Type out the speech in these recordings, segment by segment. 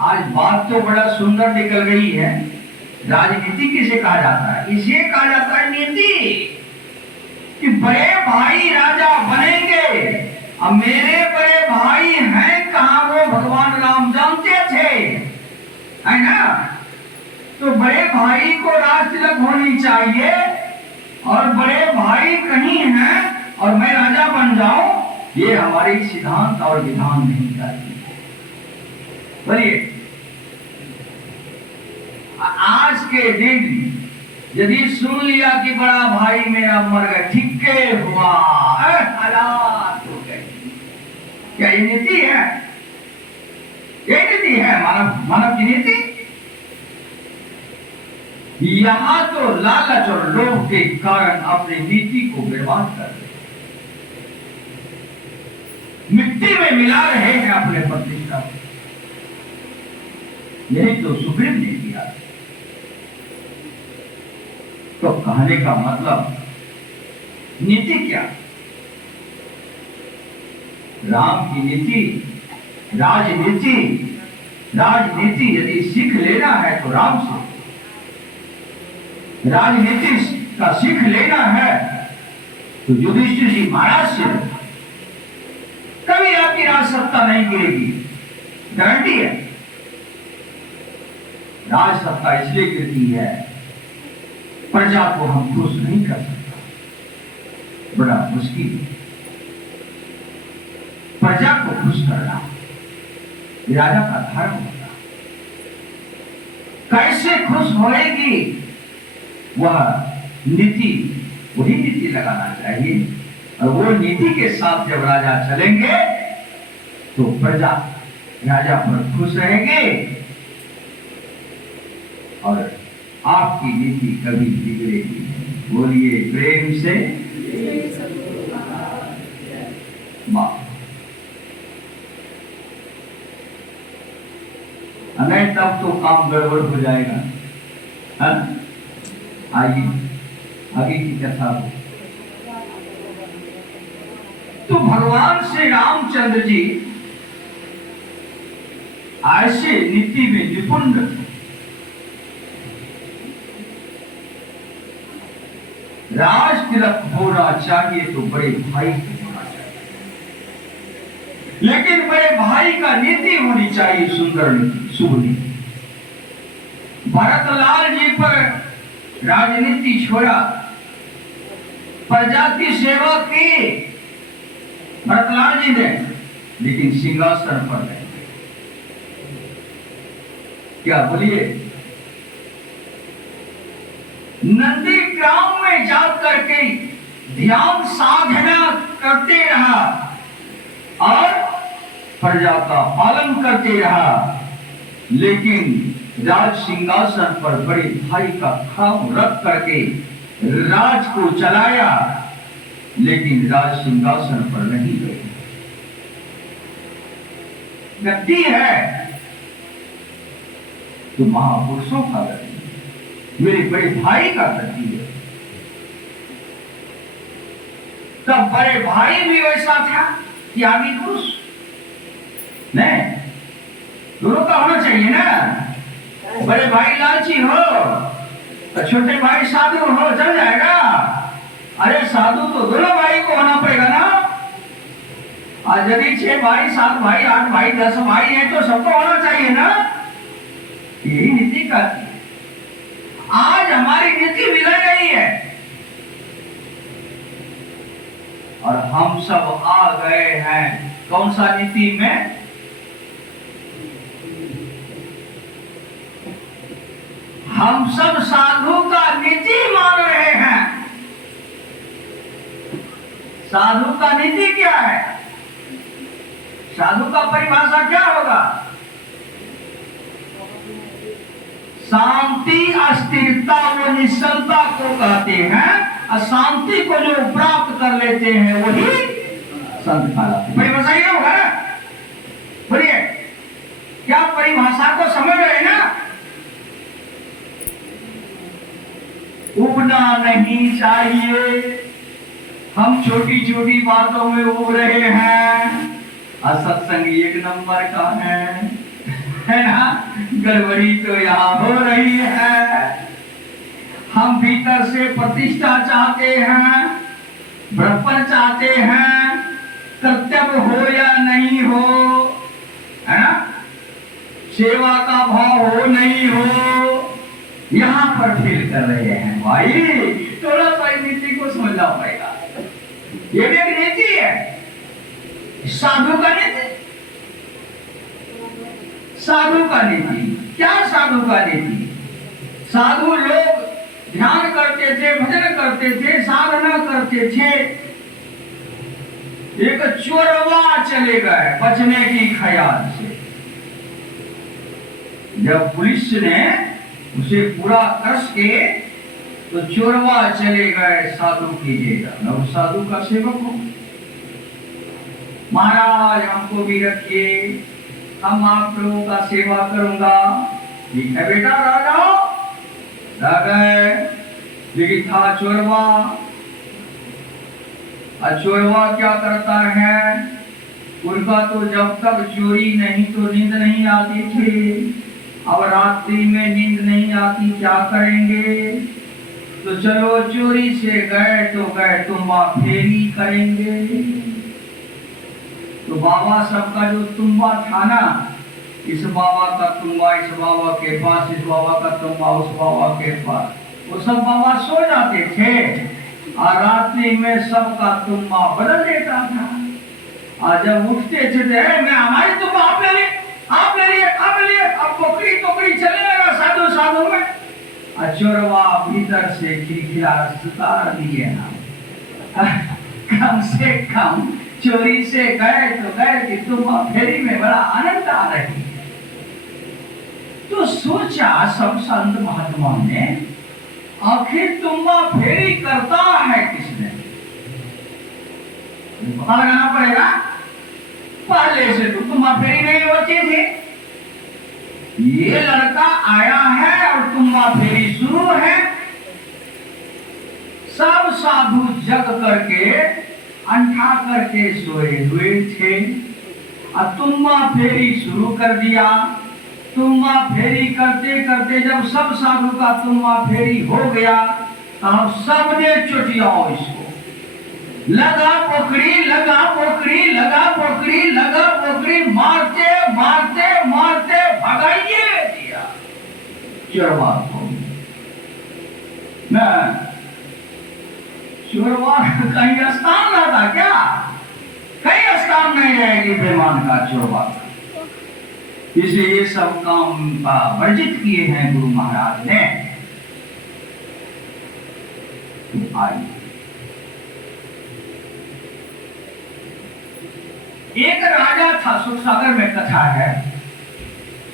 आज बात तो बड़ा सुंदर निकल गई है। राजनीति किसे कहा जाता है? इसे कहा जाता है नीति, कि बड़े भाई राजा बनेंगे। अब मेरे बड़े भाई हैं कहाँ, वो भगवान राम जानते थे, है ना? तो बड़े भाई को राज तिलक होनी चाहिए, और बड़े भाई कहीं हैं और मैं राजा बन जाऊं, ये हमारी सिद्धांत और विधान नहीं करती। बोलिए, आज के दिन यदि सुन लिया कि बड़ा भाई मेरा मर गया, ठीक हुआ, हालात हो गए, क्या ये नीति है? ये नीति है मानव की नीति? यहां तो लालच और लोभ के कारण अपनी नीति को बर्बाद कर रहे, मिट्टी में मिला रहे हैं अपने प्रतिष्ठा को। यही तो सुग्रीव ने किया। तो कहने का मतलब नीति क्या? राम की नीति, राजनीति यदि सीख लेना है तो राम से, राजनीति का सीख लेना है तो युधिष्ठिर जी महाराज से। कभी आपकी राज सत्ता नहीं गिरेगी, गारंटी है। राज सत्ता इसलिए गिरती है, प्रजा को हम खुश नहीं कर सकते, बड़ा मुश्किल है प्रजा को खुश करना, राजा का धर्म होता। कैसे खुश होएगी वह नीति, वही नीति लगाना चाहिए। और वो नीति के साथ जब राजा चलेंगे तो प्रजा राजा पर खुश रहेगी, और आपकी नीति कभी बिगड़ेगी। बोलिए प्रेम से नहीं, तब तो काम गड़बड़ हो जाएगा। आइए आगे की कथा हो। तो भगवान श्री रामचंद्र जी ऐसे नीति में निपुण थे। राज तिलक होना चाहिए तो बड़े भाई को होना चाहिए, लेकिन बड़े भाई का नीति होनी चाहिए, सुंदर नीति, शुभ नीति। भरतलाल जी पर राजनीति छोड़ा, प्रजा की सेवा की भरतलाल जी ने, लेकिन सिंहासन पर नहीं। क्या बोलिए? नंदी ग्राम में जा करके ध्यान साधना करते रहा और प्रजा का पालन करते रहा, लेकिन राज सिंहासन पर बड़े भाई का खाम रख करके राज को चलाया, लेकिन राज सिंहासन पर नहीं गए। गद्दी है तो महापुरुषों का गद्दी, मेरे बड़े भाई का गद्दी है। तब बड़े भाई भी वैसा था कि आगे पुरुष नहीं, दोनों का होना चाहिए ना। बड़े भाई लालची हो तो छोटे भाई साधु हो, चल जाएगा। अरे साधु तो दोनों भाई को होना पड़ेगा ना। आज यदि 6 भाई 7 भाई 8 भाई 10 भाई है तो सबको होना चाहिए ना। यही नीति का, आज हमारी नीति बिगड़ गई है और हम सब आ गए हैं कौन सा नीति में? हम सब साधु का नीति मान रहे हैं। साधु का नीति क्या है? साधु का परिभाषा क्या होगा? शांति, अस्थिरता व निश्चलता को कहते हैं। अशांति को जो प्राप्त कर लेते हैं वही संत कहलाते हैं। परिभाषा ये होगा ना? बोलिए, क्या परिभाषा को समझ रहे ना? उबना नहीं चाहिए। हम छोटी छोटी बातों में उब रहे हैं। सत्संग 1 नंबर का है है ना, गड़बड़ी तो यहाँ हो रही है। हम भीतर से प्रतिष्ठा चाहते हैं, बड़प्पन चाहते हैं, कर्तव्य हो या नहीं हो, है ना, सेवा का भाव हो नहीं हो, यहाँ पर फील कर रहे हैं। भाई थोड़ा सा नीति को समझना पड़ेगा। ये भी एक नीति है, साधु का नीति। साधु का नीति क्या? साधु का नीति, साधु लोग ध्यान करते थे, भजन करते थे, साधना करते थे। एक चोरवा चले गए बचने की ख्याल से। जब पुलिस ने उसे पूरा कस के तो चोरवा चले गए साधु की जेल। मैं उस साधु का सेवक हूं, महाराज हमको भी रखिए, हम आप लोगों का सेवा करूंगा। ठीक है बेटा, राजा गए। लेकिन था चोरवा। चोरवा क्या करता है, उनका तो जब तक चोरी नहीं तो नींद नहीं आती थी। अब रात्रि में नींद नहीं आती, क्या करेंगे? तो चलो चोरी से गए तो गए तुम्बा फेरी करेंगे। तो बाबा सबका जो तुम्बा था ना, इस बाबा का तुम्बा इस बाबा के पास, इस बाबा का तुम्बा उस बाबा के पास, वो सब बाबा सो जाते थे और रात्रि में सबका तुम्बा बदल देता था। और जब उठते थे मैं हमारी तुम्बा आप ले लिए, आप ले लिए, आप ले लिए, अब टोकरी टोकरी चले लगा साधु साधु में। चोरवा भीतर से खिलखिला सुतार दिए ना, कम से कम चोरी से गए तो गए कि तुम्बा फेरी में बड़ा आनंद आ रही है। तो सोचा सब संत महात्मा ने, आखिर तुम्बा फेरी करता है किसने? पता लगाना पड़ेगा। पहले से तो तुम्बा फेरी नहीं होती थी, ये लड़का आया है और तुम्बा फेरी शुरू है। सब साधु जग करके अंठा करके सोए हुए थे और तुम्बा फेरी शुरू कर दिया। तुम्बा फेरी करते करते जब सब साधु का तुम्बा फेरी हो गया तब सबने चुटियाओ इसको लगा पोखरी, लगा पोखरी, लगा पोखरी, लगा पोखरी, मारते मारते मारते भगाइए दिया चोरवा को। चोरवा कहीं स्थान रहता क्या? कहीं स्थान नहीं रहेगी बेमान का चोरवा का। इसलिए ये सब काम वर्जित किए हैं गुरु महाराज ने। आइए, एक राजा था, सुखसागर में कथा है।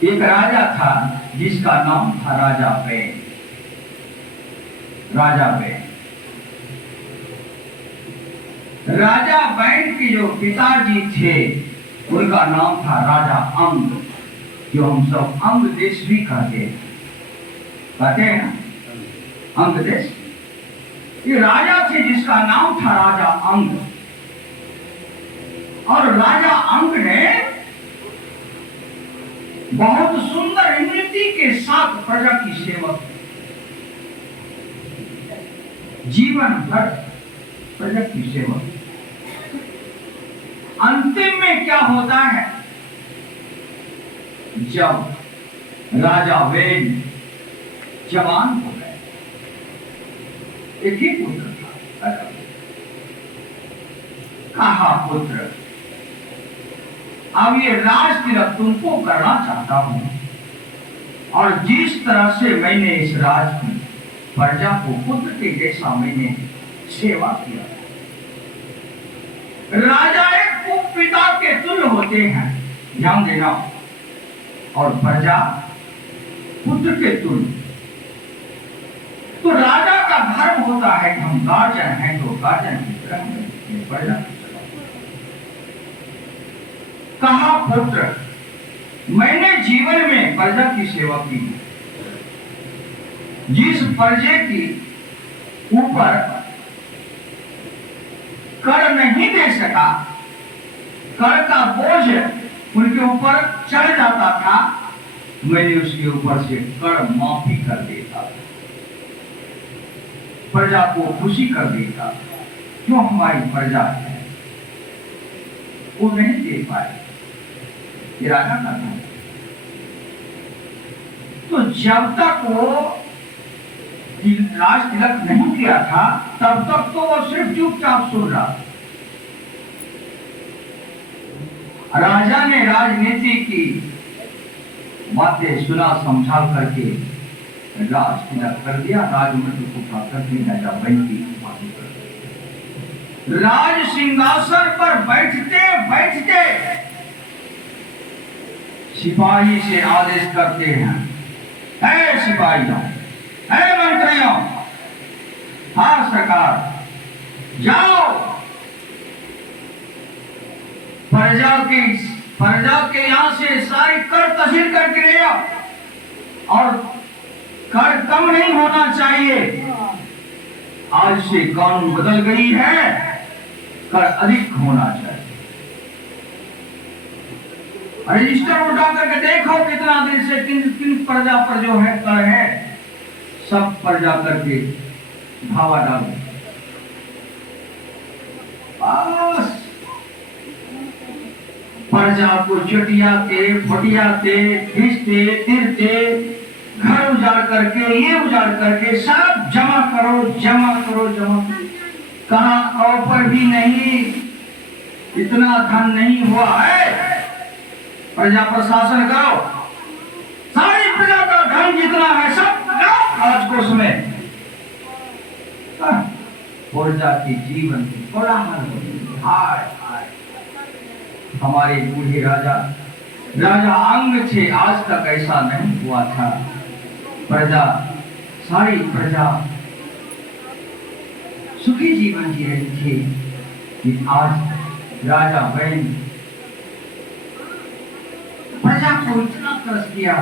एक राजा था जिसका नाम था राजा बैन। राजा बैन, राजा बैन की जो पिताजी थे उनका नाम था राजा अंग, जो हम सब अंग देश भी कहते हैं ना, अंग देश। ये राजा थे जिसका नाम था राजा अंग। और राजा अंग ने बहुत सुंदर नीति के साथ प्रजा की सेवा की, जीवन भर प्रजा की सेवा। अंतिम में क्या होता है, जब राजा वेन जवान हो गए, एक ही पुत्र था, कहा पुत्र अब ये राज तिलक तुमको करना चाहता हूं, और जिस तरह से मैंने इस राज की प्रजा को पुत्र के जैसा मैंने सेवा किया। राजा एक पिता के तुल्य होते हैं, ध्यान देना, और प्रजा पुत्र के तुल्य। तो राजा का धर्म होता है कि हम गार्जियन हैं तो गार्जियन की तरह प्रजा। कहा पुत्र मैंने जीवन में प्रजा की सेवा की, जिस प्रजा की ऊपर कर नहीं दे सका, कर का बोझ उनके ऊपर चढ़ जाता था, मैंने उसके ऊपर से कर माफी कर देता, प्रजा को खुशी कर देता। जो हमारी प्रजा है वो नहीं दे पाए, ये राजा का था। तो जब तक वो राज तिलक नहीं किया था तब तक तो वो सिर्फ चुपचाप सुन रहा। राजा ने राजनीति की बातें सुना, समझा करके राज तिलक कर दिया। राजमंत्री को उठा करके राजा बन की राज सिंहासन पर बैठते बैठते सिपाही से आदेश करते हैं, है सिपाहियों, है मंत्रियों, हाँ सरकार, जाओ प्रजा के यहां से सारी कर तहसील करके ले आओ, और कर कम नहीं होना चाहिए। आज से कानून बदल गई है, कर अधिक होना चाहिए। रजिस्टर उठा करके देखो कितना दिन से किन किन प्रजा पर जो है कर है, सब प्रजा करके धावा डालो। बस प्रजा को चटियाते फटियाते खींचते फिरते घर उजाड़ करके ये उजाड़ करके सब जमा करो जमा करो जमा। कहां ऑफर भी नहीं, इतना धन नहीं हुआ है, प्रजा प्रशासन करो, सारी प्रजा का धन जितना है सब राजकोष में। प्रजा के जीवन की कोलाहल हाय हाय। हमारे बूढ़े राजा अंग थे, आज तक ऐसा नहीं हुआ था। प्रजा, सारी प्रजा सुखी जीवन जी रही थी, कि आज राजा बहन प्रजा को इतना त्रस्त किया,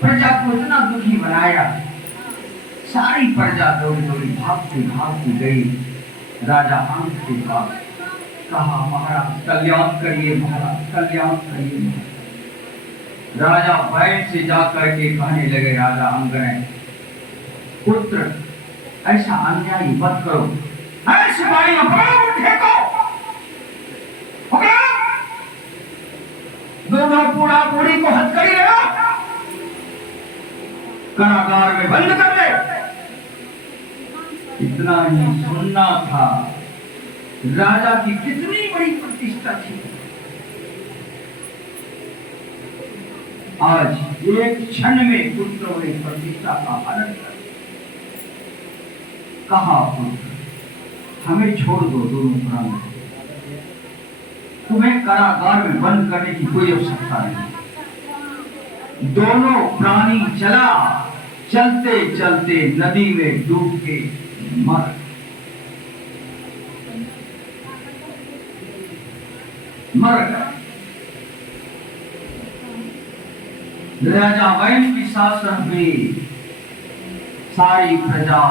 प्रजा को इतना दुखी बनाया। सारी प्रजा दौड़ी दौड़ी भागती गई राजा अंग के पास। कहा, महाराज कल्याण करिए, महाराज कल्याण करिए। राजा बैठ से जा करके कहने लगे, राजा अंग ने, पुत्र ऐसा अन्याय मत करो, ऐसे बारी दोनों पूरा पूरी को हथकड़ी लगा कारागार में बंद कर दे। इतना ही सुनना था, राजा की कितनी बड़ी प्रतिष्ठा थी। आज एक क्षण में पुत्रों ने प्रतिष्ठा का हनन कर कहा, पुत्र हमें छोड़ दो, दोनों प्राणी, तुम्हें कारागार में बंद करने की कोई आवश्यकता नहीं। दोनों प्राणी चलते चलते नदी में डूब के मर गए। राजा वैन की शासन में सारी प्रजा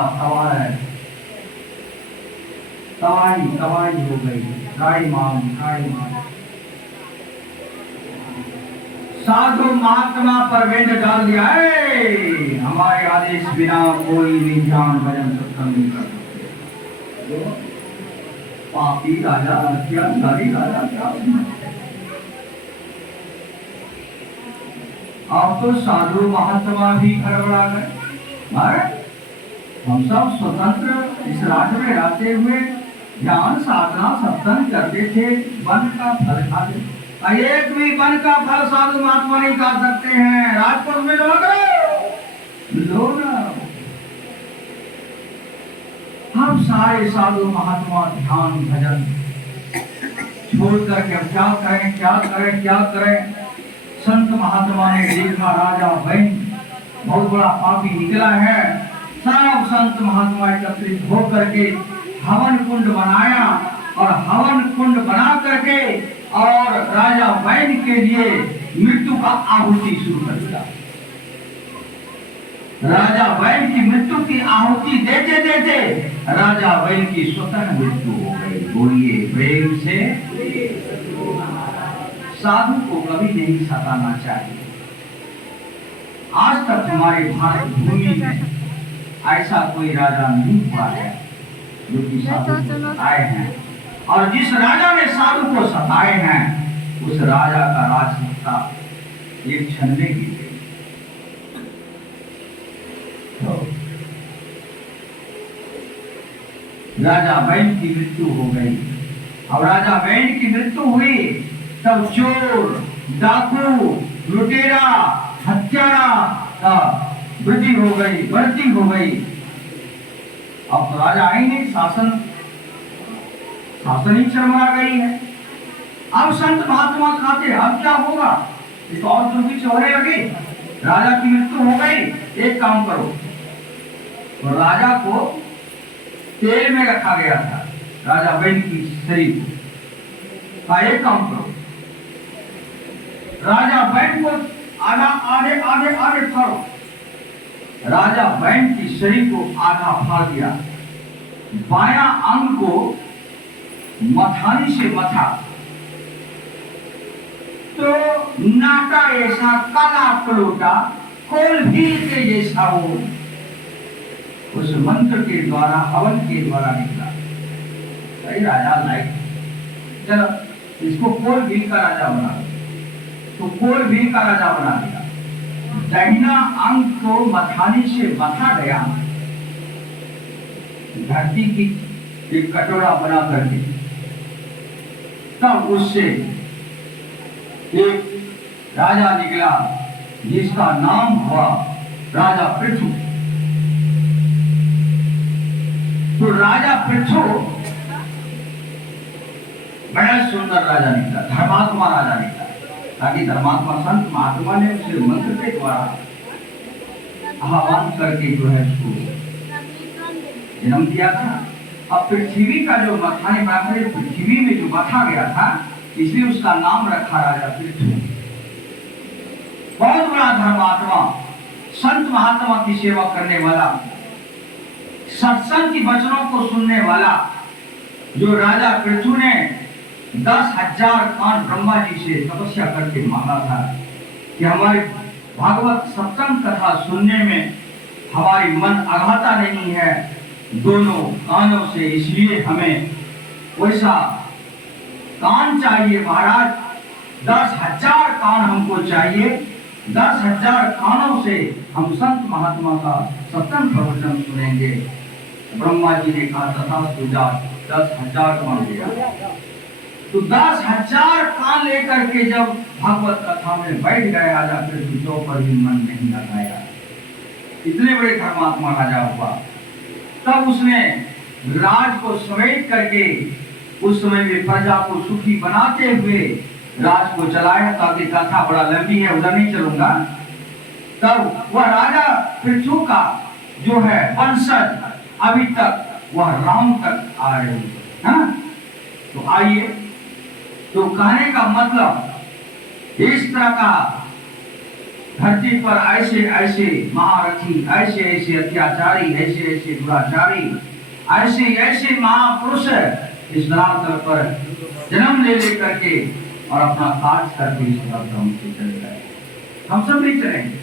तबाही हो गई। त्राहिमाम साधु महात्मा पर वेद डाल दिया है, हमारे आदेश बिना कोई भी ध्यान भजन सत्संग नहीं कर सकते। पापी राजा, हत्याधारी राजा क्या। अब तो साधु महात्मा भी गड़बड़ा गए। हम सब स्वतंत्र इस राज्य में रहते हुए ज्ञान साधना सत्संग करते थे, वन का फल खाते। एक भी वन का फल साधु महात्मा नहीं खा सकते हैं। राजकोट में लोग हम सारे साधु महात्मा ध्यान भजन छोड़ करके अब क्या करें। संत महात्मा ने देखा राजा भाई बहुत बड़ा पापी निकला है। सब संत महात्मा एकत्रित हो करके हवन कुंड बनाया, और हवन कुंड बना करके और राजा वैन के लिए मृत्यु का आहुति शुरू कर दिया। राजा वैन की मृत्यु की आहुति देते देते राजा वैन की स्वतः मृत्यु हो गई। बोलिए प्रेम से। साधु को कभी नहीं सताना चाहिए। आज तक हमारे भारत भूमि में ऐसा कोई राजा नहीं हुआ है जो कि साधु को सताए हैं, और जिस राजा ने साधु को सताए हैं उस राजा का राज सत्ता एक क्षण में गिर गई। राजा वैन की मृत्यु हो गई। अब राजा वैन की मृत्यु हुई तब चोर, डाकू, लुटेरा, हत्यारा का वृद्धि हो गई, बढ़ती हो गई। अब तो राजा आएंगे, शासन ही चरमरा गई है। अब संत महात्मा खाते, अब क्या होगा? इस और दुर्भिक्ष होने लगे। राजा की मृत्यु हो गई, एक काम करो, तो राजा को तेल में रखा गया था, राजा वैन की शरीर का, एक काम करो, राजा वैन को आधा आधे आधे आधे फाड़ो। राजा वैन की शरीर को आधा फाड़ दिया, बाया अंग को मथानी से मथा, तो नाटा ऐसा काला पलोटा कोल भील के जैसा वो उस मंत्र के द्वारा, हवन के द्वारा निकला। सही राजा लाइक, चलो इसको कोल भील का राजा बना, तो कोल भील का राजा बना दिया। दाहिना अंग को मथानी से मथा गया, धरती की एक कटोरा बना करके, तब उससे एक राजा निकला जिसका नाम हुआ राजा पृथु। तो राजा पृथु बड़ा सुंदर राजा निकला, धर्मात्मा राजा निकला, ताकि धर्मात्मा संत महात्मा ने उसे मंत्र के द्वारा आह्वान करके जो है उसको जन्म दिया था। अब पृथ्वी का जो मथाने बराबर पृथ्वी में जो मथा गया था, इसलिए उसका नाम रखा राजा पृथु। बहुत बड़ा धर्मात्मा, संत महात्मा की सेवा करने वाला, सत्संग की वचनों को सुनने वाला, जो राजा पृथु ने 10,000 कान ब्रह्मा जी से तपस्या करके मांगा था कि हमारे भागवत सत्संग कथा सुनने में हमारी मन अघाता नहीं है दोनों कानों से, इसलिए हमें वैसा कान चाहिए महाराज, 10,000 कान हमको चाहिए, 10,000 कानों से हम संत महात्मा का सत्संग प्रवचन सुनेंगे। ब्रह्मा जी ने कहा तथास्तु, 10,000 कान दिया। तो 10,000 कान लेकर के जब भागवत कथा में बैठ गए राजा पृथु, तो पर भी मन नहीं लगाया। इतने बड़े धर्मात्मा राजा हुआ। तब उसने राज को समेट करके उस समय में प्रजा को सुखी बनाते हुए राज को चलाया, ताकि कथा बड़ा लंबी है, उधर नहीं चलूंगा। तब वह राजा पृथु का जो है वंशज अभी तक वह राम तक आ रहे हैं। तो आइए, तो कहने का मतलब इस तरह का धरती पर ऐसे ऐसे महारथी, ऐसे ऐसे अत्याचारी, ऐसे ऐसे दुराचारी, ऐसे ऐसे महापुरुष इस धरातल पर जन्म ले करके और अपना काज करके इस धर्म से चले गए। हम सब भी चलेंगे।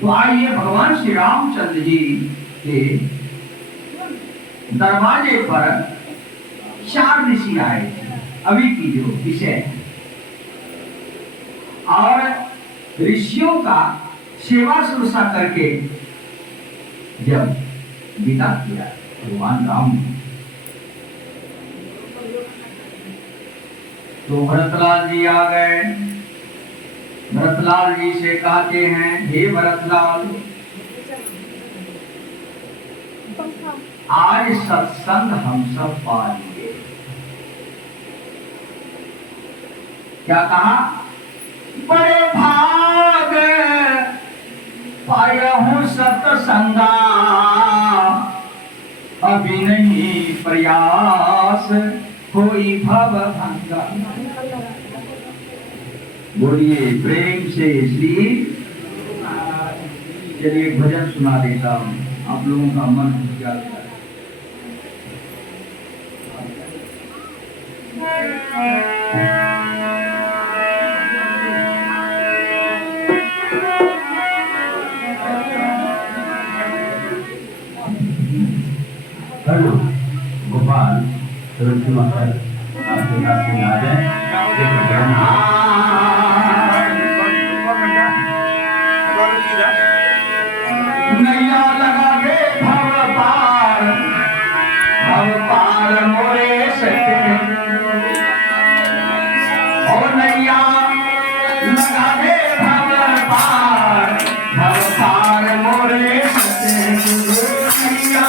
तो आइए, भगवान श्री रामचंद्र जी के दरवाजे पर 4 ऋषि आए थे, अभी की जो विषय है, और ऋषियों का सेवा शुश्रूषा करके जब विदा किया भगवान राम ने, तो भरतलाल जी आ गए। भरतलाल जी से कहते हैं, हे भरतलाल, आज सत्संग हम सब पाएंगे। क्या कहा? बड़े भाग पाया हूं सत्संगा, अभी नहीं प्रयास कोई भव भंगा। बोलिए प्रेम से श्री। चलिए भजन सुना देता हूँ, आप लोगों का मन हो जाता है। कर्ण गोपाल तुलसी माता आपके साथ में आ जाए देखो जगन्नाथ नैया लगा के भव पार मोरे सत्य और नैया लगा के भव पार मोरे सत्य नैया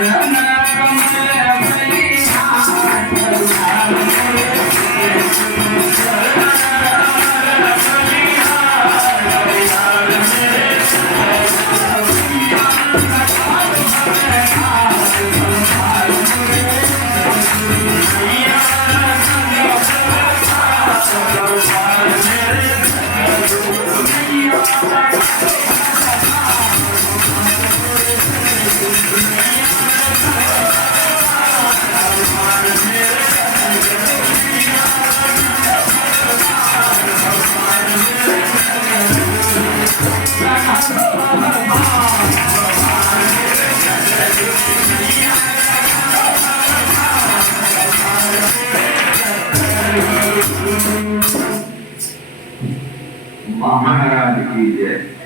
Jana महाराज की जय।